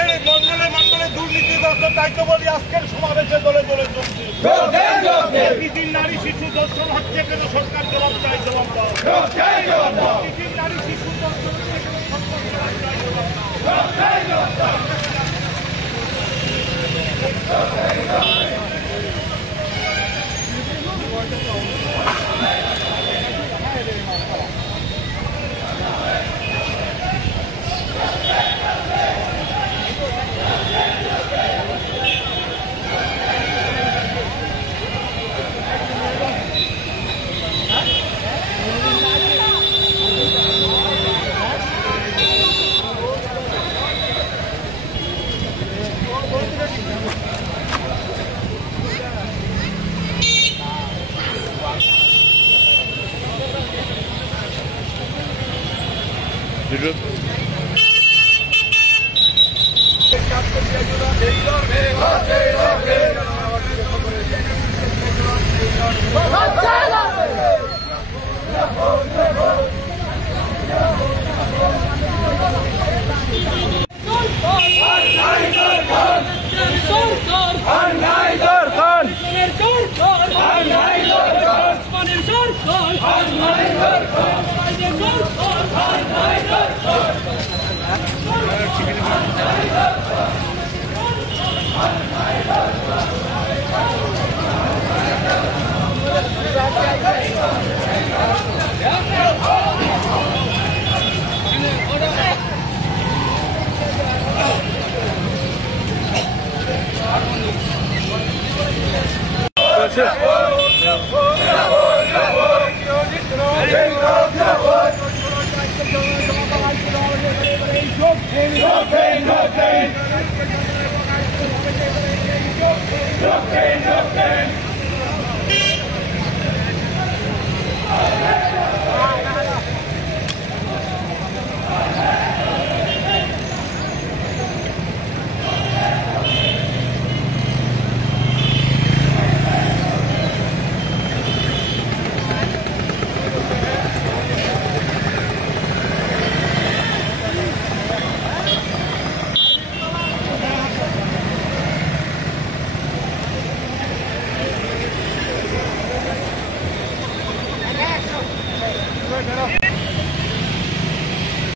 মন্ডলে মন্ডলে দুর্নীতিগ্রস্ত তাইতো বলি আজকের সমাবেশে দলে দলে প্রতিদিন নারী শিশু দর্শন হচ্ছে কেন সরকার জবাব চাই জবাব দাও। প্রতিদিন নারী শিশু দর্শন হচ্ছে কেন সরকার জবাব চাই জবাব দাও। No pain.